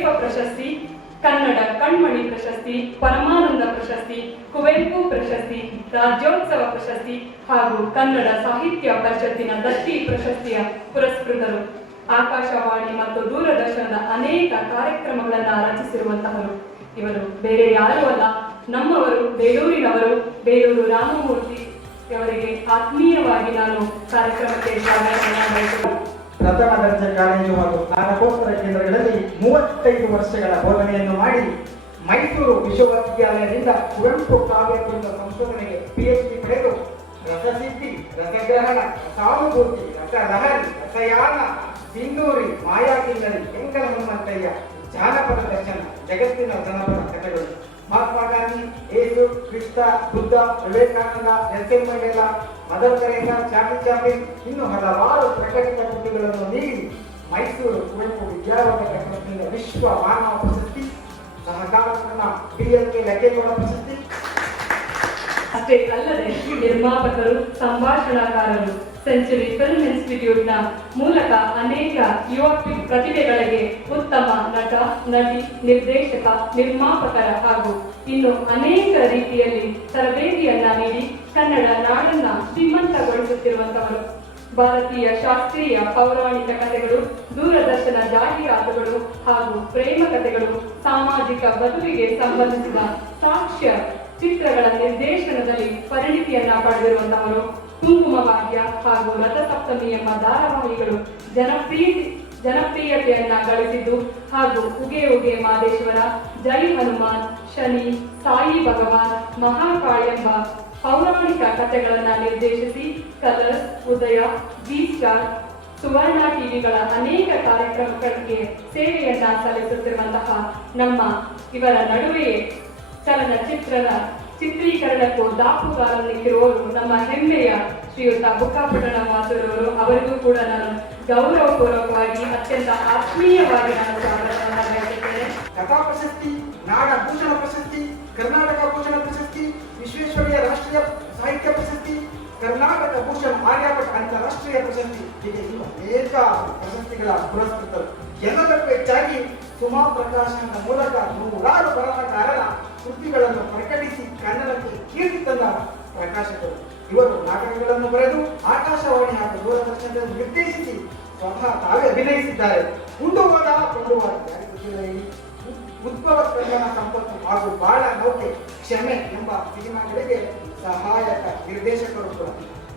KF ಪ್ರಶಸ್ತಿ, ಕನ್ನಡ ಕಣ್ಮಣಿ ಪ್ರಶಸ್ತಿ, ಪರಮಾನಂದ ಪ್ರಶಸ್ತಿ, ಕುವೆಂಪು ಪ್ರಶಸ್ತಿ, ರಾಜ್ಯೋತ್ಸವ ಪ್ರಶಸ್ತಿ ಹಾಗೂ ಕನ್ನಡ ಸಾಹಿತ್ಯ ಪರಿಷತ್ತಿನ ದತ್ತಿ ಪ್ರಶಸ್ತಿಯ ಪುರಸ್ಕೃತರು. ಆಕಾಶವಾಣಿ ಮತ್ತು ದೂರದರ್ಶನದ ಅನೇಕ ಕಾರ್ಯಕ್ರಮಗಳನ್ನು ರಚಿಸಿರುವಂತಹವರು. ಇವರು ಬೇರೆ ಯಾರೂ ಅಲ್ಲ, ನಮ್ಮವರು, ಬೇಲೂರಿನವರು, ಬೇಲೂರು ರಾಮಮೂರ್ತಿ ಅವರಿಗೆ ಆತ್ಮೀಯವಾಗಿ ನಾನು ಕಾರ್ಯಕ್ರಮಕ್ಕೆ ಸ್ವಾಗತವನ್ನು ಬಯಸುತ್ತೇನೆ. ಪ್ರಥಮ ದರ್ಜೆ ಕಾಲೇಜು ಹಾಗೂ ಸ್ನಾತಕೋತ್ತರ ಕೇಂದ್ರಗಳಲ್ಲಿ 35 ವರ್ಷಗಳ ಬೋಧನೆಯನ್ನು ಮಾಡಿ ಮೈಸೂರು ವಿಶ್ವವಿದ್ಯಾಲಯದಿಂದ ಕುವೆಂಪು ಕಾವ್ಯಕುಂಡ ಸಂಶೋಧನೆಗೆ PhD ಪಡೆದು ರಸಸಿದ್ಧಿ, ರಸಗ್ರಹಣ, ರಸಾನುಭೂತಿ, ರಸಲಹರಿ, ರಸಯಾನ, ಸಿಂಧೂರಿ, ಮಾಯಾಕಿಲ್ಲರಿ, ಎಂಗಲ ಹನುಮಂತಯ್ಯ, ಜಾನಪದ ದರ್ಶನ, ಜಗತ್ತಿನ ಜನಪದ ಕಥೆಗಳು, ಮಹಾತ್ಮ ಗಾಂಧಿ, ಯೇಸು ಕ್ರಿಸ್ತ, Buddha, Vivekananda, Nelson Mandela, Mother Teresa, Charlie Chaplin ಇನ್ನೂ ಹಲವಾರು ಪ್ರಕಟಿತ ಕೃತಿಗಳನ್ನು ನೀಡಿ ಮೈಸೂರು ಕುವೆಂಪು ವಿದ್ಯಾವರ್ಧಕ ಟ್ರಸ್ಟ್ನಿಂದ ವಿಶ್ವ ಮಾನವ ಪ್ರಶಸ್ತಿ, ಸಹಕಾರಕ್ರಮ PLK ಲಕ್ಕೇಗೌಡ ಪ್ರಶಸ್ತಿ. ಅಷ್ಟೇ ಅಲ್ಲದೆ ನಿರ್ಮಾಪಕರು, ಸಂಭಾಷಣಾಕಾರರು, ಸೆಂಚುರಿ ಫಿಲ್ಮ್ ಇನ್ಸ್ಟಿಟ್ಯೂಟ್ನ ಮೂಲಕ ಅನೇಕ ಯುವ ಪ್ರತಿಭೆಗಳಿಗೆ ಉತ್ತಮ ನಟ, ನಟಿ, ನಿರ್ದೇಶಕ, ನಿರ್ಮಾಪಕರ ಹಾಗೂ ಇನ್ನು ಅನೇಕ ರೀತಿಯಲ್ಲಿ ತರಬೇತಿಯನ್ನ ನೀಡಿ ಕನ್ನಡ ನಾಡನ್ನ ಶ್ರೀಮಂತಗೊಳಿಸುತ್ತಿರುವಂತವರು. ಭಾರತೀಯ ಶಾಸ್ತ್ರೀಯ ಪೌರಾಣಿಕ ಕಥೆಗಳು, ದೂರದರ್ಶನ ಜಾಹೀರಾತುಗಳು ಹಾಗೂ ಪ್ರೇಮ ಕಥೆಗಳು, ಸಾಮಾಜಿಕ ಬದುಕಿಗೆ ಸಂಬಂಧಿಸಿದ ಸಾಕ್ಷ್ಯ ಚಿತ್ರಗಳ ನಿರ್ದೇಶನದಲ್ಲಿ ಪರಿಣಿತಿಯನ್ನ ಪಡೆದಿರುವಂತವರು. ಕುಂಕುಮ ಭಾಗ್ಯ ಹಾಗೂ ರಥಸಪ್ತಮಿ ಎಂಬ ಧಾರಾವಾಹಿಗಳು ಜನಪ್ರಿಯತೆಯನ್ನ ಗಳಿಸಿದ್ದು ಹಾಗೂ ಉಗೆ ಉಗೆ ಮಾದೇಶ್ವರ, ಜೈ ಹನುಮಾನ್, ಶನಿ, ಸಾಯಿ ಭಗವಾನ್, ಮಹಾಕಾಳ್ ಎಂಬ ಪೌರಾಣಿಕ ಕಥೆಗಳನ್ನ ನಿರ್ದೇಶಿಸಿ ಕಲರ್ಸ್, ಉದಯ, ಜಿ ಸ್ಟಾರ್, ಸುವರ್ಣ ಟಿವಿಗಳ ಅನೇಕ ಕಾರ್ಯಕ್ರಮಗಳಿಗೆ ಸೇವೆಯನ್ನ ಸಲ್ಲಿಸುತ್ತಿರುವಂತಹ ನಮ್ಮ ಇವರ ನಡುವೆಯೇ ಚಲನಚಿತ್ರದ ಚಿತ್ರೀಕರಣಕ್ಕೂ ದಾಪುಗಾಲನಿಕ್ಕಿರುವವರು ನಮ್ಮ ಹೆಮ್ಮೆಯ ಶ್ರೀಯುತ ಬುಕ್ಕಾಪಟ್ಟಣ ಮಾತುರವರು. ಅವರಿಗೂ ಕೂಡ ನಾನು ಗೌರವಪೂರ್ವಕವಾಗಿ ಅತ್ಯಂತ ಆತ್ಮೀಯವಾಗಿ ನಾನು ಸ್ವಾಗತವನ್ನು ಬಯಸುತ್ತೇನೆ. ಕಥಾ ಪ್ರಶಸ್ತಿ, ನಾಡ ಭೂಷಣ ಪ್ರಶಸ್ತಿ, ಕರ್ನಾಟಕ ಭೂಷಣ ಪ್ರಶಸ್ತಿ, ವಿಶ್ವೇಶ್ವರಯ್ಯ ರಾಷ್ಟ್ರೀಯ ಸಾಹಿತ್ಯ ಪ್ರಶಸ್ತಿ, ಕರ್ನಾಟಕ ಭೂಷಣ ಆರ್ಯಾಭಟ್ ಅಂತಾರಾಷ್ಟ್ರೀಯ ಪ್ರಶಸ್ತಿ, ಹೀಗೆ ಅನೇಕ ಪ್ರಶಸ್ತಿಗಳ ಪುರಸ್ಕೃತರು. ಎಲ್ಲದಕ್ಕೂ ಹೆಚ್ಚಾಗಿ ಸುಮಾ ಪ್ರಕಾಶನದ ಮೂಲಕ ನೂರಾರು ಬರಹಗಾರರ ಕೃತಿಗಳನ್ನು ಪ್ರಕಟಿಸಿ ಕನ್ನಡಕ್ಕೆ ಕೀರ್ತಿ ತಂದ ಪ್ರಕಾಶಕರು. ಇವರು ನಾಟಕಗಳನ್ನು ಬರೆದು ಆಕಾಶವಾಣಿ ಹಾಗೂ ದೂರದರ್ಶನದಲ್ಲಿ ನಿರ್ದೇಶಿಸಿ ಸ್ವತಃ ತಾವೇ ಅಭಿನಯಿಸಿದ್ದಾರೆ. ಕೊಂಡು ಉದ್ಭವ ಕನ್ನಡ ಸಂಪತ್ತು ಹಾಗೂ ಬಾಳ ನೌಕೆ, ಕ್ಷಮೆ ಎಂಬ ಸಿನಿಮಾಗಳಿಗೆ ಸಹಾಯಕ ನಿರ್ದೇಶಕರು ಕೂಡ.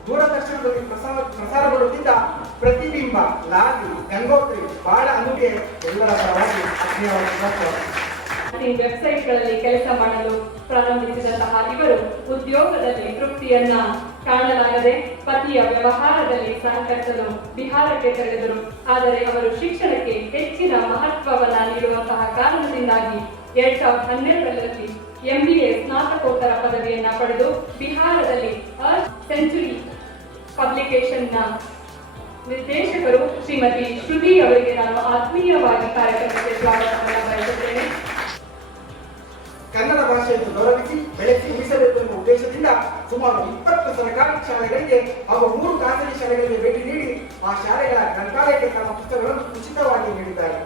ದೂರದರ್ಶನದಲ್ಲಿ ಪ್ರಸಾರಗೊಳ್ಳುತ್ತಿದ್ದ ಪ್ರತಿಬಿಂಬ, ಲಾಲಿ, ಗಂಗೋತ್ರಿ, ಬಾಳ ಅನುಗೆ ಎಲ್ಲರ ಪರವಾಗಿ ವೆಬ್ಸೈಟ್ಗಳಲ್ಲಿ ಕೆಲಸ ಮಾಡಲು ಪ್ರಾರಂಭಿಸಿದಂತಹ ಇವರು ಉದ್ಯೋಗದಲ್ಲಿ ತೃಪ್ತಿಯನ್ನ ಕಾಣಲಾಗದೆ ಪತಿಯ ವ್ಯವಹಾರದಲ್ಲಿ ಸಹಕರಿಸಲು ಬಿಹಾರಕ್ಕೆ ತೆರಳಿದರು. ಆದರೆ ಅವರು ಶಿಕ್ಷಣಕ್ಕೆ ಹೆಚ್ಚಿನ ಮಹತ್ವವನ್ನ ನೀಡುವಂತಹ ಕಾರಣದಿಂದಾಗಿ 2012ರಲ್ಲಿ MBA ಸ್ನಾತಕೋತ್ತರ ಪದವಿಯನ್ನ ಪಡೆದು ಬಿಹಾರದಲ್ಲಿ ಸೆಂಚುರಿ ಪಬ್ಲಿಕೇಶನ್ನ ನಿರ್ದೇಶಕರು ಶ್ರೀಮತಿ ಶ್ರುತಿ ಅವರಿಗೆ ನಾನು ಆತ್ಮೀಯವಾಗಿ ಕಾರ್ಯಕ್ರಮಕ್ಕೆ ಸ್ವಾಗತವನ್ನು ಬಯಸುತ್ತೇನೆ. ಕನ್ನಡ ಭಾಷೆಯನ್ನು ಗೌರವಿಸಿ ಬೆಳೆಸಿ ಉಳಿಸಬೇಕು ಎಂಬ ಉದ್ದೇಶದಿಂದ ಸುಮಾರು 20 ಸರ್ಕಾರಿ ಶಾಲೆಗಳಿಗೆ ಹಾಗೂ 3 ಖಾಸಗಿ ಶಾಲೆಗಳಿಗೆ ಭೇಟಿ ನೀಡಿ ಆ ಶಾಲೆಗಳ ಗ್ರಂಥಾಲಯಕ್ಕೆ ತಮ್ಮ ಪುಸ್ತಕಗಳನ್ನು ಉಚಿತವಾಗಿ ನೀಡಿದ್ದಾರೆ.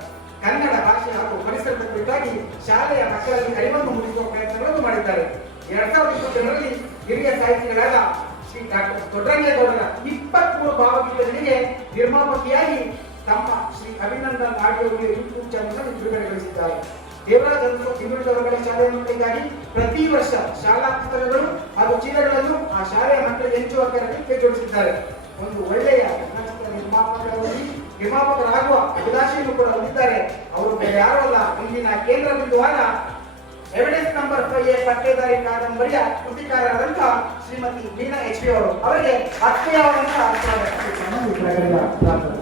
ಕನ್ನಡ ಭಾಷೆ ಹಾಗೂ ಪರಿಸರದ ಕುರಿತಾಗಿ ಶಾಲೆಯ ಮಕ್ಕಳಲ್ಲಿ ಅರಿವನ್ನು ಮೂಡಿಸುವ ಪ್ರಯತ್ನಗಳನ್ನು ಮಾಡಿದ್ದಾರೆ. 2022ರಲ್ಲಿ ಹಿರಿಯ ಸಾಹಿತಿಗಳಾದ ಶ್ರೀ ಡಾಕ್ಟರ್ ದೊಡ್ಡರಂಗೇಗೌಡರ 23 ಭಾವಗೀತೆಗಳಿಗೆ ನಿರ್ಮಾಪಕಿಯಾಗಿ ತಮ್ಮ Shri Abhinandan audio YouTube channel ಬಿಡುಗಡೆಗೊಳಿಸಿದ್ದಾರೆ. ದೇವರಾಜ ಹಿಂದುಳಿದವರ ಶಾಲೆಯ ಮಕ್ಕಳಿಗಾಗಿ ಪ್ರತಿ ವರ್ಷ ಶಾಲಾ ಪುಸ್ತಕಗಳು ಹಾಗೂ ಚೀಲಗಳನ್ನು ಆ ಶಾಲೆಯ ಮಕ್ಕಳಿಗೆ ಹೆಚ್ಚುವ ಕೈ ಜೋಡಿಸಿದ್ದಾರೆ. ಒಂದು ಒಳ್ಳೆಯ ನಿರ್ಮಾಪಕರಾಗುವ ಅಭಿಲಾಷೆಯನ್ನು ಕೂಡ ಹೊಂದಿದ್ದಾರೆ. ಅವರು ಬೇರೆ ಯಾರು ಅಲ್ಲ, ಇಂದಿನ ಕೇಂದ್ರ ಬಿಂದುವಾದ ಎವಿಡೆನ್ಸ್ ನಂಬರ್ 5 ಪಟ್ಟೇದಾರಿ ಕಾದಂಬರಿಯ ಕೃತಿಕಾರರಾದಂತಹ ಶ್ರೀಮತಿ ವೀಣಾ HP ಅವರು. ಅವರಿಗೆ ಆತ್ಮೀಯವಾದಂತಹ ಸ್ವಾಗತ.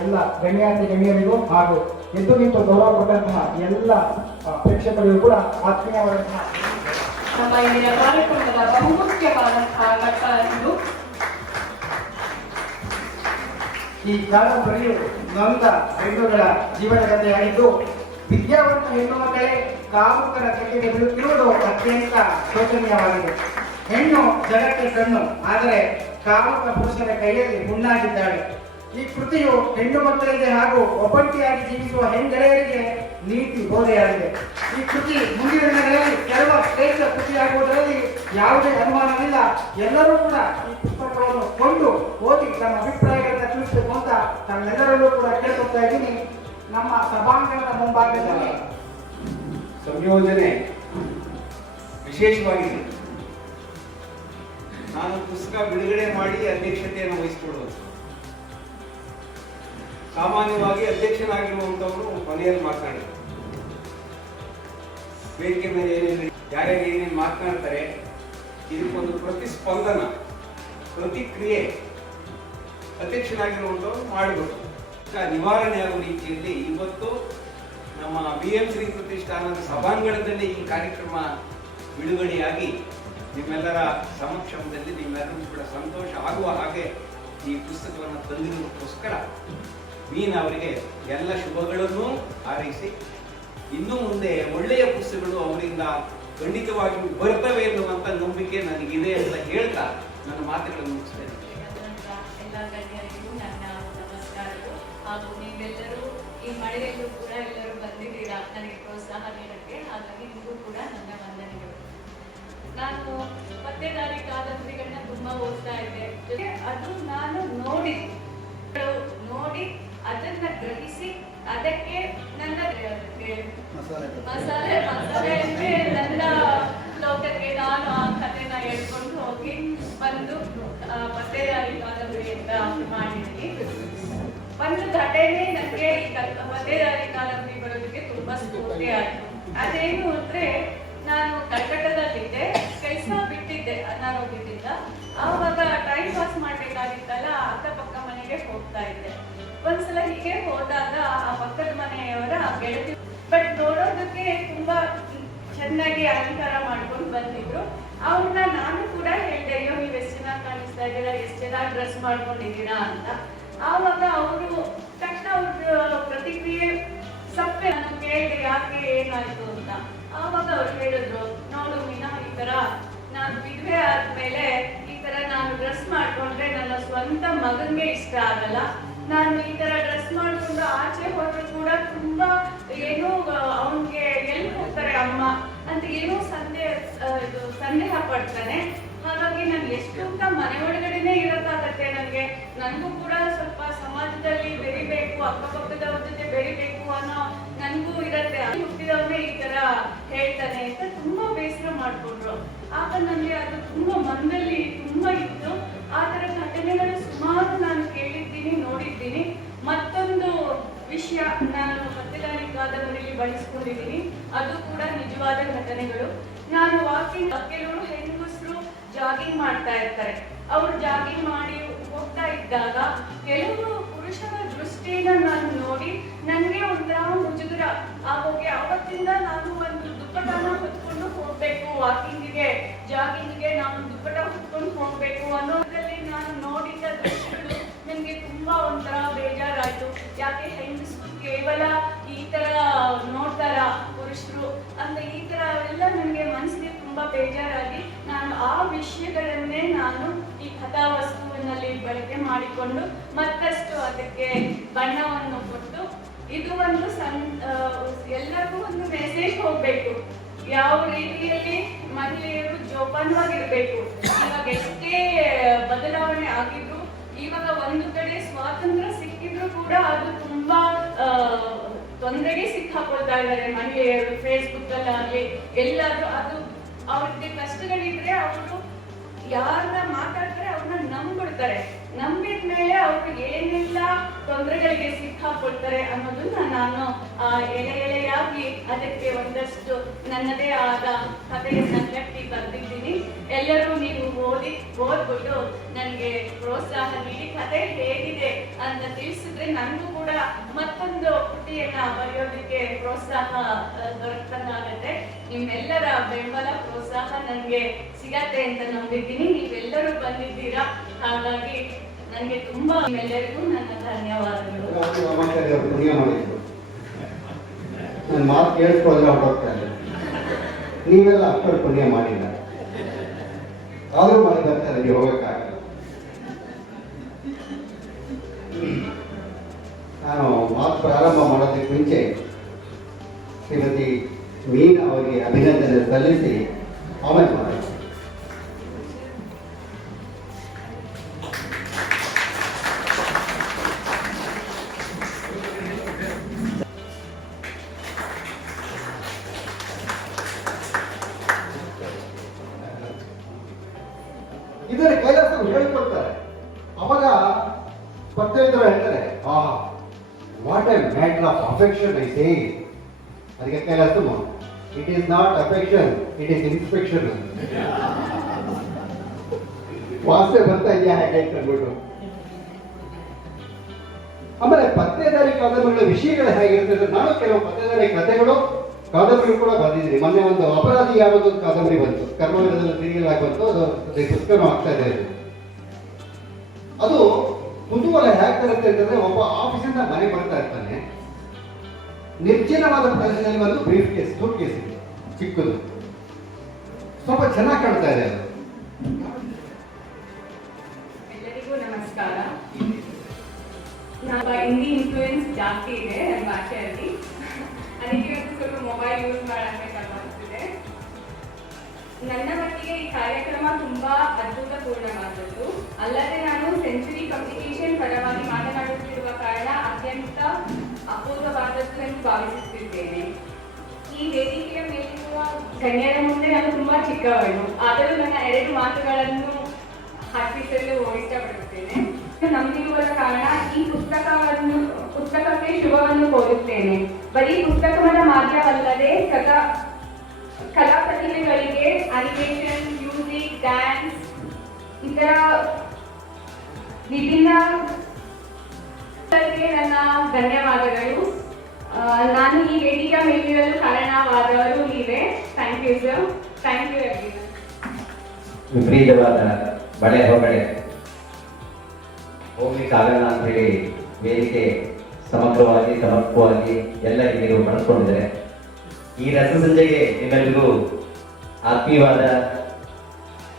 ಎಲ್ಲ ಗಣ್ಯಾತಿ ಗಣ್ಯರಿಗೂ ಹಾಗೂ ಎದ್ದು ನಿಂತು ಗೌರವ ಕೊಟ್ಟಂತಹ ಎಲ್ಲ ಪ್ರೇಕ್ಷಕರಿಗೂ ಕೂಡ ಆತ್ಮೀಯವಾದಂತಹ ನಮ್ಮ ಇಂದಿನ ಕಾರ್ಯಕ್ರಮದ ಬಹುಮುಖ್ಯವಾದಂತಹ ಘಟ್ಟ ಇದು. ಈ ಕಾದಂಬರಿಯು ನೊಂದ ಹೆಣ್ಣುಗಳ ಜೀವನ ಕಥೆಯಾಗಿದ್ದು ವಿದ್ಯಾವಂತ ಹೆಣ್ಣು ಮಕ್ಕಳೇ ಕಾಮುಕರ ಕೈಗೆ ಬೀಳುತ್ತಿರುವುದು ಅತ್ಯಂತ ಶೋಚನೀಯವಾಗಿದೆ. ಹೆಣ್ಣು ಜಗಕ್ಕೆ ಕಣ್ಣು, ಆದರೆ ಕಾಮುಕ ಪುರುಷರ ಕೈಯಲ್ಲಿ ಹುಣ್ಣಾಗಿದ್ದಾಳೆ. ಈ ಕೃತಿಯು ಹೆಣ್ಣು ಮಕ್ಕಳಿಗೆ ಹಾಗೂ ಒಬ್ಬಂಟಿಯಾಗಿ ಜೀವಿಸುವ ಹೆಣ್ಗೆಳೆಯರಿಗೆ ನೀತಿ ಬೋಧೆಯಾಗಿದೆ. ಈ ಕೃತಿ ಮುಂದಿನ ದಿನಗಳಲ್ಲಿ ಕೆಲವು ಶ್ರೇಷ್ಠ ಕೃತಿಯಾಗುವುದರಲ್ಲಿ ಯಾವುದೇ ಅನುಮಾನವಿಲ್ಲ. ಎಲ್ಲರೂ ಕೂಡ ಈ ಪುಸ್ತಕವನ್ನು ಕೊಂಡು ಓದಿ ತಮ್ಮ ಅಭಿಪ್ರಾಯಗಳನ್ನು ತಿಳಿಸಬೇಕು ಅಂತ ತಮ್ಮೆಲ್ಲರಲ್ಲೂ ಕೂಡ ಕೇಳ್ಕೊಳ್ತಾ ಇದ್ದೀನಿ. ನಮ್ಮ ಸಭಾಂಗಣದ ಮುಂಭಾಗದಲ್ಲಿ ಸಂಯೋಜನೆ ವಿಶೇಷವಾಗಿದೆ. ನಾನು ಪುಸ್ತಕ ಬಿಡುಗಡೆ ಮಾಡಿ ಅಧ್ಯಕ್ಷತೆಯನ್ನು ವಹಿಸಿಕೊಳ್ಳುವುದು. ಸಾಮಾನ್ಯವಾಗಿ ಅಧ್ಯಕ್ಷನಾಗಿರುವಂತವರು ಕೊನೆಯಲ್ಲಿ ಮಾತನಾಡಿದರು. ವೇದಿಕೆ ಮೇಲೆ ಏನೇನು ಯಾರ್ಯಾರು ಏನೇನು ಮಾತನಾಡ್ತಾರೆ ಇದಕ್ಕೊಂದು ಪ್ರತಿಸ್ಪಂದನ, ಪ್ರತಿಕ್ರಿಯೆ ಅಧ್ಯಕ್ಷನಾಗಿರುವಂತವರು ಮಾಡಬೇಕು. ನಿವಾರಣೆ ಆಗುವ ರೀತಿಯಲ್ಲಿ ಇವತ್ತು ನಮ್ಮ BM ಶ್ರೀ ಪ್ರತಿಷ್ಠಾನದ ಸಭಾಂಗಣದಲ್ಲಿ ಈ ಕಾರ್ಯಕ್ರಮ ಬಿಡುಗಡೆಯಾಗಿ ನಿಮ್ಮೆಲ್ಲರ ಸಮಕ್ಷಮದಲ್ಲಿ ನಿಮ್ಮೆಲ್ಲರೂ ಕೂಡ ಸಂತೋಷ ಆಗುವ ಹಾಗೆ ಈ ಪುಸ್ತಕವನ್ನು ತಂದಿರುವುದಕ್ಕೋಸ್ಕರ ಮೀನಾ ಅವರಿಗೆ ಎಲ್ಲ ಶುಭಗಳನ್ನು ಹಾರೈಸಿ ಇನ್ನು ಮುಂದೆ ಒಳ್ಳೆಯ ಪುಸ್ತಕಗಳು ಅವರಿಂದ ಖಂಡಿತವಾಗಿ ಬರ್ತವೆ ಎನ್ನುವಂತ ನಂಬಿಕೆ ನನಗಿದೆ ಅಂತ ಹೇಳ್ತಾ ನನ್ನ ಮಾತುಗಳನ್ನು ಮುಗಿಸ್ತೇನೆ. ಎಲ್ಲ ಗಣ್ಯರಿಗೂ ನನ್ನ ನಮಸ್ಕಾರಗಳು. ಹಾಗೂ ನೀವೆಲ್ಲರೂ ಈ ಮಳೆಯಲ್ಲೂ ಕೂಡ ಎಲ್ಲರೂ ಬಂದಿದ್ದೀರಾ ನನಗೆ ಪ್ರೋತ್ಸಾಹ ನೀಡಕ್ಕೆ, ಹಾಗಾಗಿ ನಿಮಗೂ ಕೂಡ ನನ್ನ ವಂದನೆಗಳು. ನಾನು ಪತ್ತೇದಾರಿ ಕಾದಂಬರಿಗಳನ್ನ ತುಂಬಾ ಓದ್ತಾ ಇದ್ದೆ. ಜೊತೆ ಅದು ನಾನು ನೋಡಿ ಅದನ್ನ ಗ್ರಹಿಸಿ ಅದಕ್ಕೆ ನನ್ನ ಮಸಾಲೆ ಅಂದ್ರೆ ನನ್ನ ಲೋಕಕ್ಕೆ ನಾನು ಆ ಕಥೆನ ಹೇಳ್ಕೊಂಡು ಹೋಗಿ ಬಂದು ಪತ್ತೇದಾರಿ ಕಾದಂಬರಿ ಅಂತ ಮಾಡಿದ್ದೀನಿ. ಒಂದು ಘಟನೆ ನನಗೆ ಈ ಪತ್ತೇದಾರಿ ಕಾದಂಬರಿ ಬರೋದಕ್ಕೆ ತುಂಬಾ ಸ್ಫೂರ್ತಿ ಆಯ್ತು. ಅದೇನು ಅಂದ್ರೆ, ನಾನು ಕಲ್ಕಟ್ಟದಲ್ಲಿದ್ದೆ, ಕೆಲಸ ಬಿಟ್ಟಿದ್ದೆ ಅನಾರೋಗ್ಯದಿಂದ. ಆವಾಗ ಟೈಮ್ ಪಾಸ್ ಮಾಡ್ಬೇಕಾಗಿತ್ತಲ್ಲ, ಅಕ್ಕಪಕ್ಕ ಮನೆಗೆ ಹೋಗ್ತಾ ಇದ್ದೆ. ಒಂದ್ಸಲ ಹೀಗೆ ಹೋದಾಗ ಆ ಪಕ್ಕದ ಮನೆಯವರ ಗೆಳತಿ ಬಟ್ ನೋಡೋದಕ್ಕೆ ತುಂಬಾ ಚೆನ್ನಾಗಿ ಅಲಂಕಾರ ಮಾಡ್ಕೊಂಡು ಬಂದಿದ್ರು. ಅವ್ರನ್ನ ನಾನು ಕೂಡ ಹೇಳಿದೆ, ಅಯ್ಯೋ ನೀವು ಎಷ್ಟು ಚೆನ್ನಾಗಿ ಕಾಣಿಸ್ತಾ ಇದ್ದೀರಾ, ಎಷ್ಟು ಚೆನ್ನಾಗಿ ಡ್ರೆಸ್ ಮಾಡ್ಕೊಂಡಿದ್ದೀರಾ ಅಂತ. ಆವಾಗ ಅವರು ತಕ್ಷಣ ಅವ್ರ ಪ್ರತಿಕ್ರಿಯೆ ಸಪ್ಪೆ. ನಾನು ಕೇಳಿದೆ ಯಾಕೆ ಏನಾಯ್ತು ಅಂತ. ಆವಾಗ ಅವ್ರು ಹೇಳಿದ್ರು, ನೋಡು ಮೀನಾ, ಈ ತರ ನಾನು ವಿಧವೆ ಆದ್ಮೇಲೆ ಈ ತರ ನಾನು ಡ್ರೆಸ್ ಮಾಡ್ಕೊಂಡ್ರೆ ನನ್ನ ಸ್ವಂತ ಮಗನ್ಗೆ ಇಷ್ಟ ಆಗಲ್ಲ. ನಾನು ಈ ತರ ಡ್ರೆಸ್ ಮಾಡ್ಕೊಂಡು ಆಚೆ ಹೋದ್ರೆ ಕೂಡ ತುಂಬಾ ಏನೋ ಅವನ್ಗೆ ಎಲ್ಲಿ ಹೋಗ್ತಾರೆ ಅಮ್ಮ ಅಂತ ಏನೋ ಸಂದೇಹ ಪಡ್ತಾನೆ. ಹಾಗಾಗಿ ನಾನು ಎಷ್ಟು ಅಂತ ಮನೆ ಒಳಗಡೆನೆ ಇರೋಕ್ಕಾಗತ್ತೆ. ನನಗೂ ಕೂಡ ಸ್ವಲ್ಪ ಸಮಾಜದಲ್ಲಿ ಬೆರಿಬೇಕು, ಅಕ್ಕಪಕ್ಕದವ್ರ ಜೊತೆ ಬೆರಿಬೇಕು ಅನ್ನೋ ನನಗೂ ಇರತ್ತೆ. ಹುಟ್ಟಿದವನೇ ಈ ತರ ಹೇಳ್ತಾನೆ ಅಂತ ತುಂಬಾ ಬೇಸರ ಮಾಡ್ಕೊಂಡ್ರು. ಆಗ ನನಗೆ ಅದು ತುಂಬಾ ಮನದಲ್ಲಿ ತುಂಬಾ ಇತ್ತು. ಆ ತರ ಘಟನೆಗಳು ಸುಮಾರು ನಾನು ಕೇಳಿದ್ದೀನಿ, ನೋಡಿದ್ದೀನಿ. ಮತ್ತೊಂದು ವಿಷಯ ನಾನು ಪತ್ತೇದಾರಿ ಕಾದಂಬರಿಯಲ್ಲಿ ಬಳಸ್ಕೊಂಡಿದ್ದೀನಿ, ಅದು ಕೂಡ ನಿಜವಾದ ಘಟನೆಗಳು. ನಾನು ವಾಕಿಂಗ್, ಕೆಲವರು ಹೆಂಗಸರು ಜಾಗಿಂಗ್ ಮಾಡ್ತಾ ಇರ್ತಾರೆ. ಅವರು ಜಾಗಿಂಗ್ ಮಾಡಿ ಹೋಗ್ತಾ ಇದ್ದಾಗ ಕೆಲವು ಪುರುಷರ ದೃಷ್ಟಿನ ನಾನು ನೋಡಿ ನನಗೆ ಒಂಥರ ಮುಜುಗರ ಆಗೋಗಿ, ಅವತ್ತಿಂದ ನಾನು ಒಂದು ದುಪ್ಪಟನ ಹೊತ್ಕೊಂಡು ಹೋಗ್ಬೇಕು, ವಾಕಿಂಗಿಗೆ ಜಾಗಿಂಗಿಗೆ ನಾನು ದುಪ್ಪಟ ಹೊತ್ಕೊಂಡು ಹೋಗ್ಬೇಕು ಅನ್ನೋದ್ರಲ್ಲಿ ನಾನು ನೋಡಿದ ದೃಶ್ಯಗಳು ನನಗೆ ತುಂಬಾ ಒಂಥರ ಬೇಜಾರಾಯ್ತು. ಯಾಕೆ ಹೆಂಗಸರು ಕೇವಲ ಈ ತರ ನೋಡ್ತಾರ ಪುರುಷರು ಅಂತ, ಈ ತರ ಎಲ್ಲ ನನಗೆ ಮನಸ್ಸಿಗೆ ತುಂಬಾ ಬೇಜಾರಾಗಿ ನಾನು ಆ ವಿಷಯಗಳನ್ನೇ ನಾನು ಈ ಕಥಾವಸ್ತುವಿನಲ್ಲಿ ಬಳಕೆ ಮಾಡಿಕೊಂಡು ಮತ್ತಷ್ಟು ಅದಕ್ಕೆ ಬಣ್ಣವನ್ನು ಕೊಟ್ಟು, ಇದು ಒಂದು ಎಲ್ಲರಿಗೂ ಒಂದು ಮೆಸೇಜ್ ಹೋಗ್ಬೇಕು. ಯಾವ ರೀತಿಯಲ್ಲಿ ಮಹಿಳೆಯರು ಜೋಪಾನವಾಗಿರ್ಬೇಕು. ಇವಾಗ ಎಷ್ಟೇ ಬದಲಾವಣೆ ಆಗಿದ್ರು, ಇವಾಗ ಒಂದು ಕಡೆ ಸ್ವಾತಂತ್ರ್ಯ ಸಿಕ್ಕಿದ್ರು ಕೂಡ ಅದು ತುಂಬಾ ತೊಂದರೆಗೆ ಸಿಕ್ಕಾಕೊಳ್ತಾ ಇದ್ದಾರೆ ಮಹಿಳೆಯರು. ಫೇಸ್ಬುಕ್ ಅಲ್ಲಾಗ್ಲಿ ಎಲ್ಲಾದ್ರೂ ಅದು ಅವ್ರಿಗೆ ಕಷ್ಟಗಳಿದ್ರೆ ಅವರು ಯಾರನ್ನ ಮಾತಾಡ್ತಾರೆ ಅವ್ರನ್ನ ನಂಬಿಡ್ತಾರೆ. ನಂಬಿದ್ಮೇಲೆ ಅವ್ರು ಏನೆಲ್ಲ ತೊಂದರೆಗಳಿಗೆ ಸಿಕ್ಕಾಕೊಳ್ತಾರೆ ಅನ್ನೋದನ್ನ ನಾನು ಎಳೆಯಾಗಿ ಅದಕ್ಕೆ ಒಂದಷ್ಟು ನನ್ನದೇ ಆದ ಕಥೆಯನ್ನ ಕಟ್ಟಿ ಬರ್ದಿದ್ದೀನಿ. ಎಲ್ಲರೂ ನೀವು ಓದ್ಬಿಟ್ಟು ನನಗೆ ಪ್ರೋತ್ಸಾಹ ನೀಡಿ ಕತೆ ಹೇಗಿದೆ ಅಂತ ತಿಳಿಸಿದ್ರೆ ನನಗೂ ಕೂಡ ಮತ್ತೊಂದು ಕೃತಿಯನ್ನ ಬರೆಯೋದಕ್ಕೆ ಪ್ರೋತ್ಸಾಹ ದೊರಕಂಗಾಗತ್ತೆ. ನಿಮ್ಮೆಲ್ಲರ ಬೆಂಬಲ ಪ್ರೋತ್ಸಾಹ ನನಗೆ ಸಿಗತ್ತೆ ಅಂತ ನಂಬಿದ್ದೀನಿ. ನೀವೆಲ್ಲರೂ ಬಂದಿದ್ದೀರಾ, ಹಾಗಾಗಿ ನನಗೆ ತುಂಬಾ ನಿಮ್ಮೆಲ್ಲರಿಗೂ ನನ್ನ ಧನ್ಯವಾದಗಳು. ನನ್ನ ಮಾತು ಕೇಳಿಸ್ಕೊಂಡ್ರೆ ಹೊರಟೋಗ್ತಾರೆ. ನೀವೆಲ್ಲ ಅಷ್ಟೊಂದು ಪುಣ್ಯ ಮಾಡಿಲ್ಲ, ಆದರೂ ಮಾಡಿ ಬರ್ತಾರೆ, ನೀವು ಹೋಗೋಕ್ಕಾಗಲ್ಲ. ನಾನು ಮಾತು ಪ್ರಾರಂಭ ಮಾಡೋದಕ್ಕೆ ಮುಂಚೆ ಶ್ರೀಮತಿ ಮೀನಾ ಅವರಿಗೆ ಅಭಿನಂದನೆ ಸಲ್ಲಿಸಿ ಆಮೇಲೆ ಮಾಡಿ. ಇದರ ಕೈಲಾಸ ಹೇಳ್ಕೊಡ್ತಾರೆ. ಅವಾಗ ಪತ್ರೇಂದ್ರ ಹೇಳ್ತಾರೆ, what a matter of affection I say. ಅದಕ್ಕೆ Kailasa it is not affection, it is inspection. ವಾಸನೆ ಬರ್ತಾ ಇದೆಯಾ ಹೇಗೆ ಅಂದ್ಬಿಟ್ಟು. ಆಮೇಲೆ ಪತ್ತೇದಾರಿ ಕಾದಂಬರಿಗಳ ವಿಷಯಗಳು ಹೇಗಿರ್ತದೆ. ನಾನು ಕೆಲವು ಪತ್ತೇದಾರಿ ಕಥೆಗಳು ಕಾದಂಬರಿ ಕೂಡ ಬಂದಿದ್ದೀನಿ. ಮೊನ್ನೆ ಒಂದು ಅಪರಾಧಿ ಯಾವುದು ಕಾದಂಬರಿ ಬಂತು, ಕರ್ಮವೀರದಲ್ಲಿ ಸೀರಿಯಲ್ ಆಗಿ ಬಂತು, ಅದು ಪುಸ್ತಕನೂ ಆಗ್ತಾ ಇದೆ. ಅದು ಕುತೂಹಲ ಹೇಗೆ ತರುತ್ತೆ ಅಂತಂದ್ರೆ, ಒಬ್ಬ ಆಫೀಸಿಂದ ಮನೆ ಬರ್ತಾ ಇರ್ತಾನೆ, ನಿರ್ಜನವಾದ ಪ್ರದೇಶದಲ್ಲಿ ಒಂದು ಬ್ರೀಫ್ ಕೇಸ್, ಸೂಟ್ ಕೇಸ್ ಇದೆ, ಚಿಕ್ಕದು, ಸ್ವಲ್ಪ ಚೆನ್ನಾಗಿ ಕಾಣ್ತಾ ಇದೆ ಅದು. ಎಲ್ಲರಿಗೂ ನಮಸ್ಕಾರ. ನಮ್ಮ ಹಿಂದಿ ಇನ್ಫ್ಲೂಯೆನ್ಸ್ ಜಾಸ್ತಿ ಇದೆ ನನ್ನ ಭಾಷೆಯಲ್ಲಿ, ಅದಕ್ಕೆ ಇವತ್ತು ಸ್ವಲ್ಪ ಮೊಬೈಲ್ ಯೂಸ್ ಮಾಡಬೇಕಾಗ್ತಿದೆ. ನನ್ನ ಮಟ್ಟಿಗೆ ಈ ಕಾರ್ಯಕ್ರಮ ತುಂಬಾ ಅದ್ಭುತಪೂರ್ಣವಾದದ್ದು. ಅಲ್ಲದೆ ನಾನು ಸೆಂಚುರಿ ಕಮ್ಯುನಿಕೇಶನ್ ಪರವಾಗಿ ಮಾತನಾಡುತ್ತಿರುವ ಕಾರಣ ಅತ್ಯಂತ ಅಪೂರ್ವವಾದದ್ದು ಎಂದು ಭಾವಿಸುತ್ತಿದ್ದೇನೆ. ಈ ವೇದಿಕೆಯ ಮೇಲಿರುವ ಗಣ್ಯರ ಮುಂದೆ ನಾನು ತುಂಬಾ ಚಿಕ್ಕವಳು, ಆದರೂ ನನ್ನ 2 ಮಾತುಗಳನ್ನು ಹಾಕಿಸಲು ಇಷ್ಟಪಡುತ್ತೇನೆ. ನಂಬಿರುವ ಕಾರಣ ಈ ಪುಸ್ತಕಕ್ಕೆ ಶುಭವನ್ನು ಕೋರುತ್ತೇನೆ. ಬರೀ ಪುಸ್ತಕದ ಮಾತ್ರವಲ್ಲದೆ ಕಲಾ ಪ್ರತಿಭೆಗಳಿಗೆ ಅನಿಮೇಷನ್, ಮ್ಯೂಸಿಕ್, ಡ್ಯಾನ್ಸ್ ಇತರ ವಿಭಿನ್ನ ನನ್ನ ಧನ್ಯವಾದಗಳು. ನಾನು ಈ ವೇದಿಕೆ ಮೇಲಿರಲು ಕಾರಣವಾದವರು ನೀವೇ. Thank you sir, thank you everyone. ವಿಪರೀತವಾದ ಬಳೆ ಹೊಗಳೆ ಹೋಗ್ಲಿಕ್ಕಾಗಲ್ಲ ಅಂತ ಹೇಳಿ ವೇದಿಕೆ ಸಮಗ್ರವಾಗಿ ಸಮರ್ಪಕವಾಗಿ ಎಲ್ಲರಿಗೆ ನೀವು ಬಳಸ್ಕೊಂಡಿದ್ದಾರೆ. ಈ ರಸಸಂಜೆಗೆ ನಿಮ್ಮೆಲ್ಲರಿಗೂ ಆತ್ಮೀಯವಾದ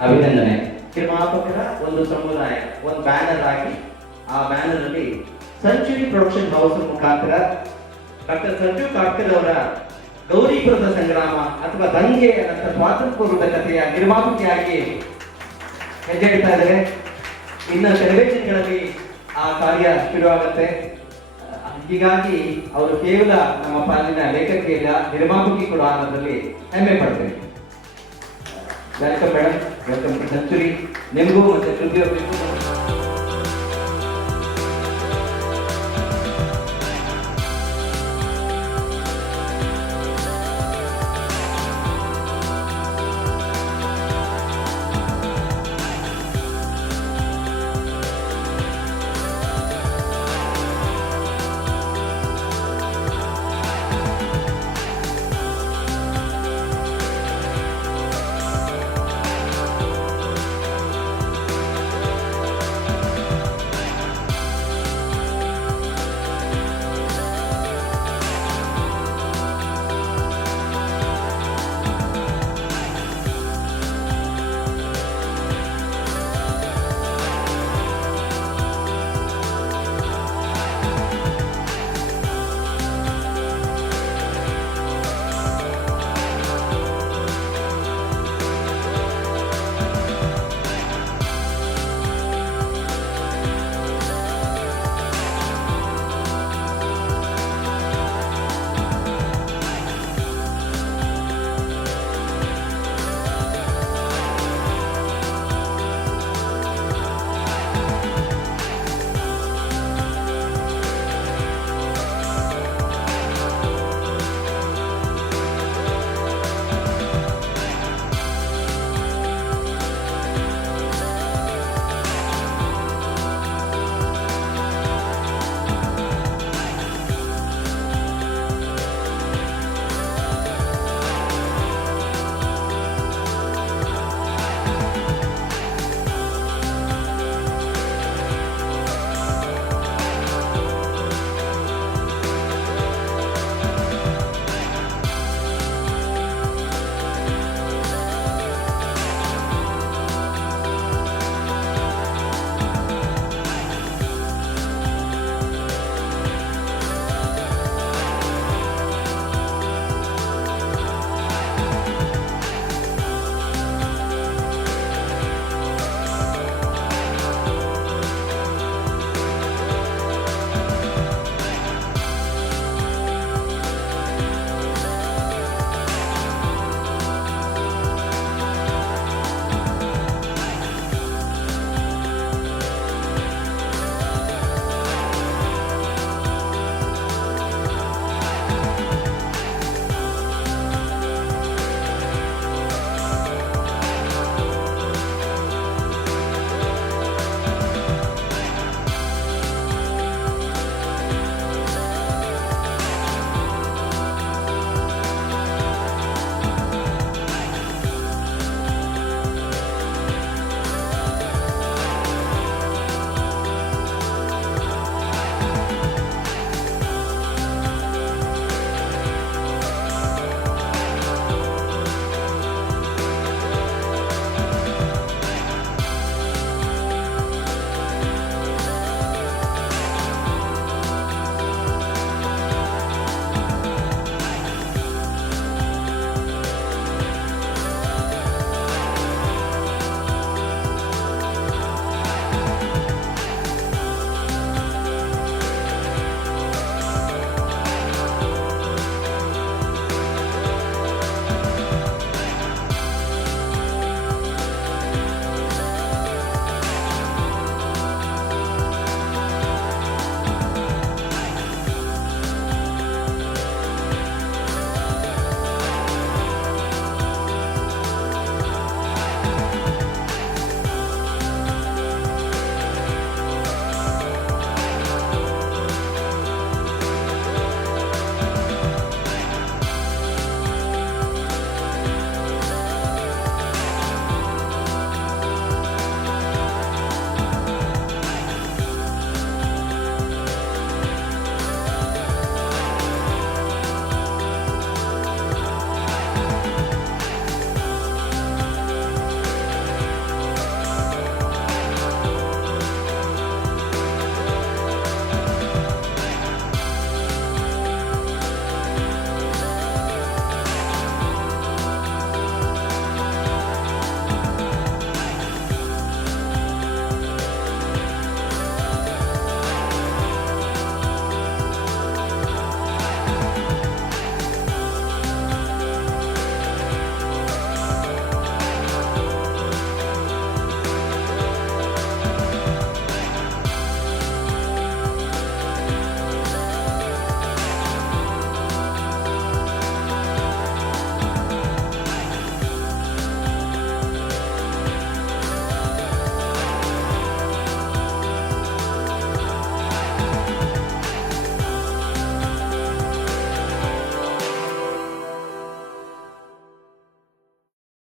ಅಭಿನಂದನೆ. ನಿರ್ಮಾಪಕರ ಒಂದು ಸಮುದಾಯ ಒಂದು ಬ್ಯಾನರ್ ಆಗಿ, ಆ ಬ್ಯಾನರ್ ಅಲ್ಲಿ ಸೆಂಚುರಿ ಪ್ರೊಡಕ್ಷನ್ ಹೌಸ್ ಮುಖಾಂತರ ಡಾಕ್ಟರ್ ಸಂಜು ಕಾಟ್ಕರ್ ಅವರ ಗೌರಿಪುರದ ಸಂಗ್ರಾಮ ಅಥವಾ ದಂಗೆ ಅಂತ ಸ್ವಾತಂತ್ರ್ಯ ಪೂರ್ವದ ಕಥೆಯ ನಿರ್ಮಾಪಕಿಯಾಗಿ ಹೆಜ್ಜೆ ಇಡ್ತಾ ಇದ್ದಾರೆ. ಇನ್ನು ಕೆಲವೇ ದಿನಗಳಲ್ಲಿ ಆ ಕಾರ್ಯ ಶುರುವಾಗುತ್ತೆ. ಹೀಗಾಗಿ ಅವರು ಕೇವಲ ನಮ್ಮ ಪಾಲಿನ ಲೇಖಕಿಯಲ್ಲ, ನಿರ್ಮಾಪಕಿ ಕೂಡ ಅನ್ನೋದ್ರಲ್ಲಿ ಹೆಮ್ಮೆ ಪಡ್ತೇವೆ. Welcome madam, welcome to century. ನಿಮಗೂ ಮತ್ತೆ